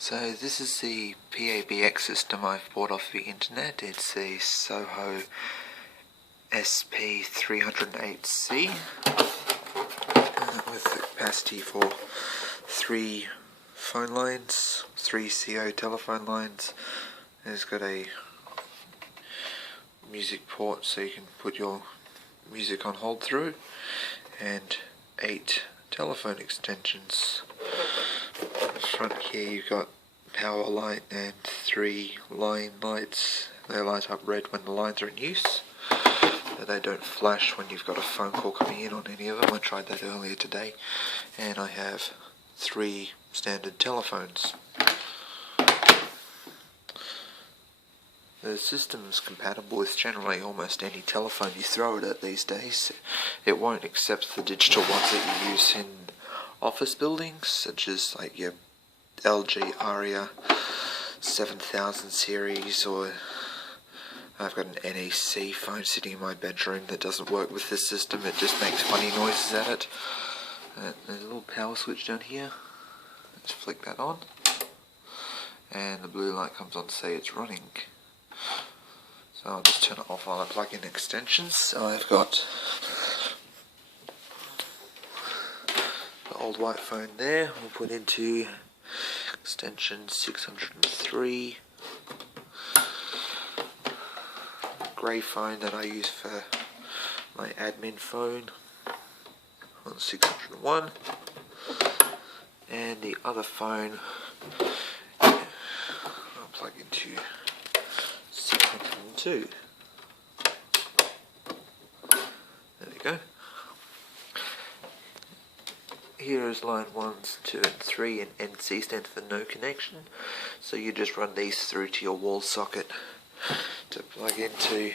So this is the PABX system I've bought off the internet. It's a SOHO-308C with the capacity for 3 phone lines, 3 CO telephone lines. It's got a music port so you can put your music on hold through, and 8 telephone extensions. At the front here you've got power light and 3 line lights. They light up red when the lines are in use. They don't flash when you've got a phone call coming in on any of them. I tried that earlier today. And I have 3 standard telephones. The system is compatible with generally almost any telephone you throw it at these days. It won't accept the digital ones that you use in office buildings, such as like your LG Aria 7000 series, or I've got an NEC phone sitting in my bedroom that doesn't work with this system. It just makes funny noises at it. There's a little power switch down here. Let's flick that on, and the blue light comes on to say it's running. So I'll just turn it off while I plug in extensions. So I've got the old white phone there. We'll put into extension 603. Grey phone that I use for my admin phone on 601. And the other phone I'll plug into 602. There we go. Here is line 1, 2 and 3, and NC stands for no connection. So you just run these through to your wall socket to plug into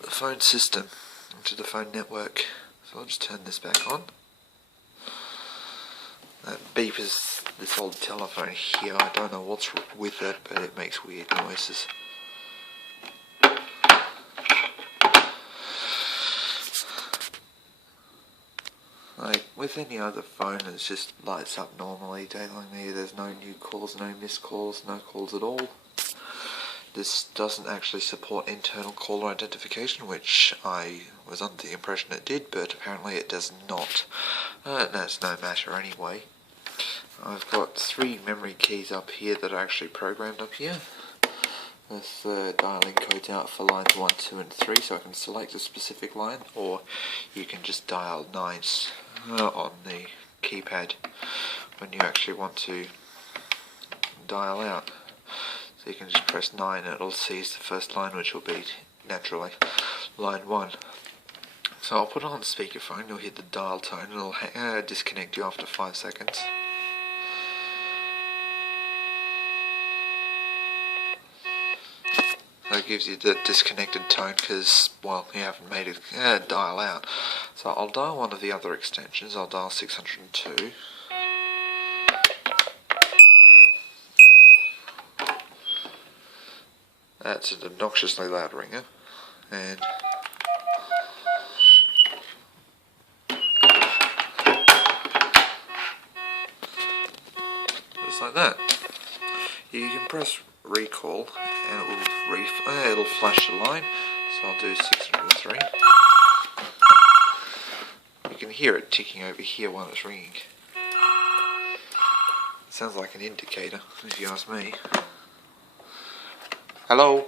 the phone system, into the phone network. So I'll just turn this back on. That beep is this old telephone here. I don't know what's with it, but it makes weird noises. Like with any other phone, it just lights up normally, telling me there's no new calls, no missed calls, no calls at all. This doesn't actually support internal caller identification, which I was under the impression it did, but apparently it does not. That's no matter anyway. I've got 3 memory keys up here that are actually programmed up here. With dialing codes out for lines 1, 2 and 3, so I can select a specific line, or you can just dial 9s on the keypad when you actually want to dial out. So you can just press 9 and it'll seize the first line, which will be naturally line 1. So I'll put it on speakerphone, you'll hear the dial tone, and it'll disconnect you after 5 seconds. That gives you the disconnected tone because, well, you haven't made it dial out. So I'll dial one of the other extensions. I'll dial 602. That's an obnoxiously loud ringer, and just like that. You can press recall and it will it'll flash the line. So I'll do 603. You can hear it ticking over here while it's ringing. It sounds like an indicator, if you ask me. Hello.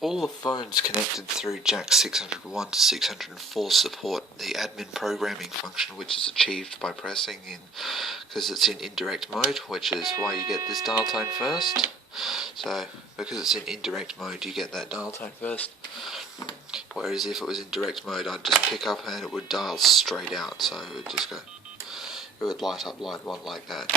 All the phones connected through jack 601 to 604 support the admin programming function, which is achieved by pressing in, because it's in indirect mode, which is why you get this dial tone first. So because it's in indirect mode, you get that dial tone first. Whereas if it was in direct mode, I'd just pick up and it would dial straight out. So it would just go, it would light up line 1 like that.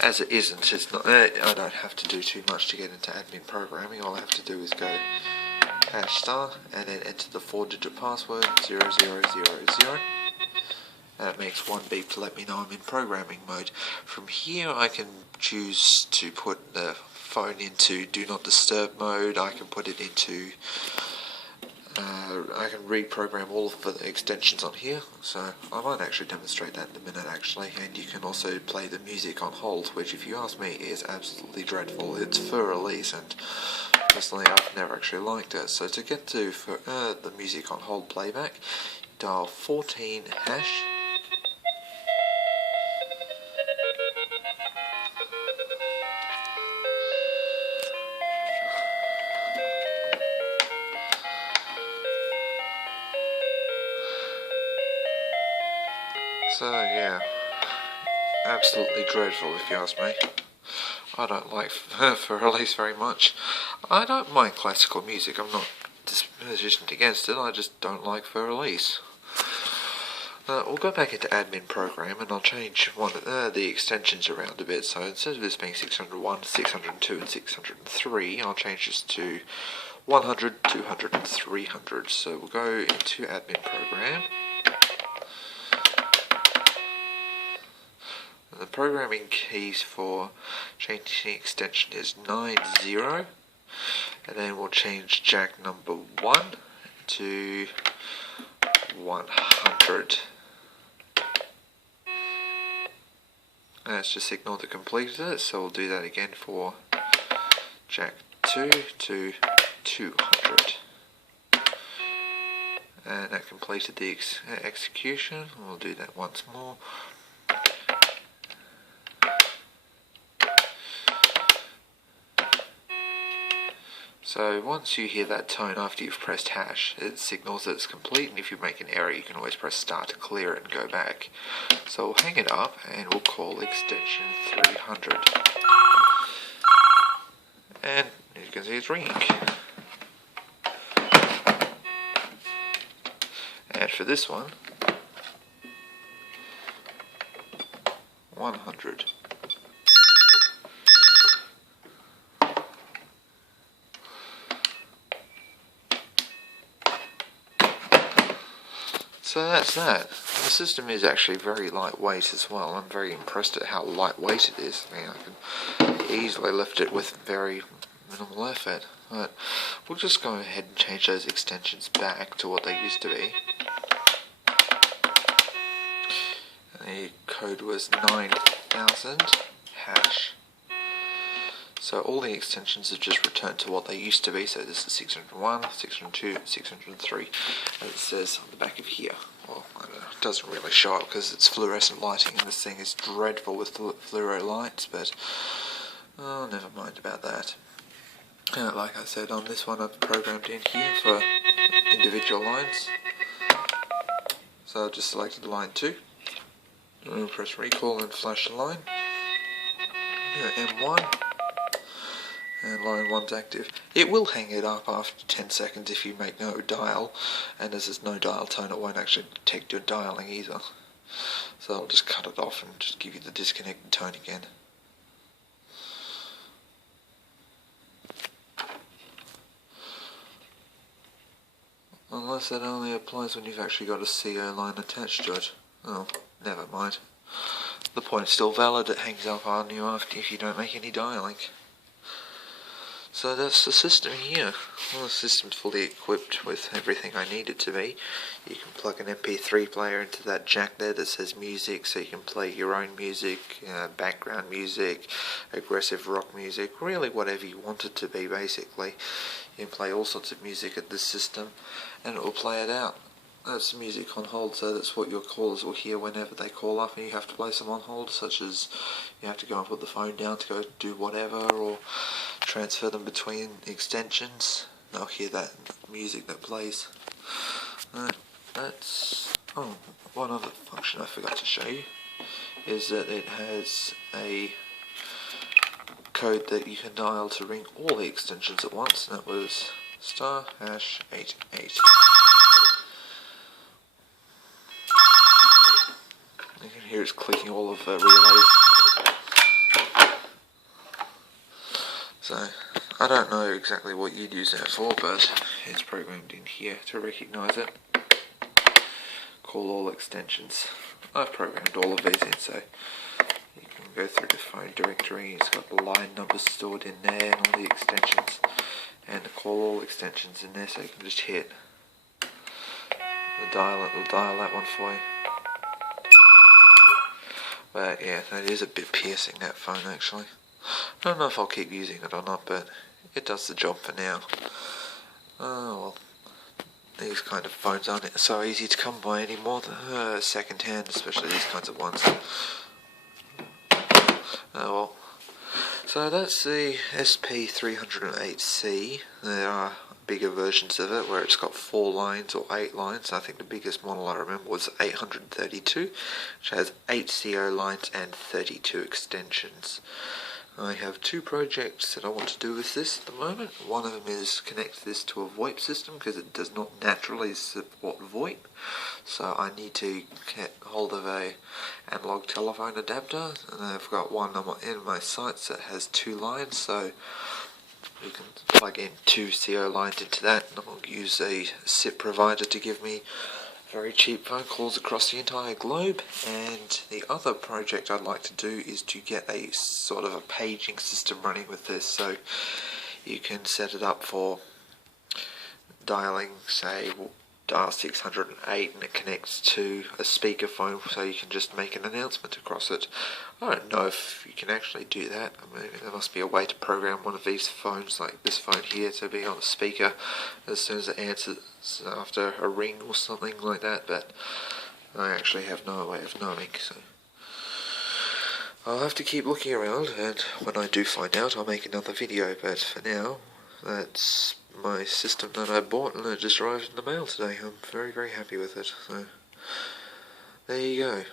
As it isn't, it's not. I don't have to do too much to get into admin programming. All I have to do is go #* and then enter the 4-digit password 0000, and it makes 1 beep to let me know I'm in programming mode. From here, I can choose to put the phone into do not disturb mode. I can put it into I can reprogram all of the extensions on here, so I might actually demonstrate that in a minute actually. And you can also play the music on hold, which if you ask me is absolutely dreadful. It's for release, and personally I've never actually liked it. So to get to the music on hold playback, dial 14 hash. So yeah, absolutely dreadful if you ask me. I don't like for release very much. I don't mind classical music, I'm not dispositioned against it, I just don't like for release. We'll go back into admin program and I'll change one of the extensions around a bit. So instead of this being 601, 602 and 603, I'll change this to 100, 200 and 300. So we'll go into admin program. The programming keys for changing extension is 90, and then we'll change jack number 1 to 100. Let's just ignore the completed it, so we'll do that again for jack 2 to 200. And that completed the execution. We'll do that once more. So once you hear that tone after you've pressed hash, it signals that it's complete, and if you make an error you can always press start to clear it and go back. So we'll hang it up and we'll call extension 300. And as you can see it's ringing. And for this one, 100. So that's that. The system is actually very lightweight as well. I'm very impressed at how lightweight it is. I mean, I can easily lift it with very minimal effort. But we'll just go ahead and change those extensions back to what they used to be. And the code was 9000 hash. So all the extensions have just returned to what they used to be. So this is 601, 602, 603, as it says on the back of here. Well, I don't know, it doesn't really show up because it's fluorescent lighting and this thing is dreadful with fluoro lights, but oh, never mind about that. Like I said, on this one I've programmed in here for individual lines. So I've just selected line 2. We'll press recall and flash the line. M1. And line 1's active. It will hang it up after 10 seconds if you make no dial, and as there's no dial tone it won't actually detect your dialing either. So I'll just cut it off and just give you the disconnected tone again. Unless that only applies when you've actually got a CO line attached to it. Oh, never mind. The point's still valid, it hangs up on you after if you don't make any dialing. So that's the system here. Well, the system's fully equipped with everything I need it to be. You can plug an MP3 player into that jack there that says music, so you can play your own music, background music, aggressive rock music, really whatever you want it to be basically. You can play all sorts of music at this system and it will play it out. That's music on hold, so that's what your callers will hear whenever they call up and you have to place them on hold, such as you have to go and put the phone down to go do whatever, or transfer them between extensions. They'll hear that music that plays. Oh, one other function I forgot to show you is that it has a code that you can dial to ring all the extensions at once, and that was *#88. You can hear it's clicking all of the relays. So, I don't know exactly what you'd use that for, but it's programmed in here to recognise it. Call all extensions. I've programmed all of these in, so you can go through the phone directory. It's got the line numbers stored in there and all the extensions, and call all extensions in there, so you can just hit It'll dial that one for you. But yeah, that is a bit piercing, that phone actually. I don't know if I'll keep using it or not, but it does the job for now. Oh well, these kind of phones aren't so easy to come by anymore, second hand, especially these kinds of ones. Oh well. So that's the SP308C. There are bigger versions of it where it's got 4 lines or 8 lines. I think the biggest model I remember was 832, which has 8 CO lines and 32 extensions. I have 2 projects that I want to do with this at the moment. One of them is connect this to a VoIP system because it does not naturally support VoIP. So I need to get hold of a analog telephone adapter, and I've got one in my sights that has 2 lines, so you can plug in 2 CO lines into that, and I'll use a SIP provider to give me very cheap phone calls across the entire globe. And the other project I'd like to do is to get a sort of a paging system running with this, so you can set it up for dialing, say, dial 608 and it connects to a speakerphone, so you can just make an announcement across it. I don't know if you can actually do that. I mean, there must be a way to program one of these phones, like this phone here, to be on a speaker as soon as it answers after a ring or something like that, but I actually have no way of knowing, so I'll have to keep looking around, and when I do find out I'll make another video. But for now, that's my system that I bought, and it just arrived in the mail today. I'm very, very happy with it, so there you go.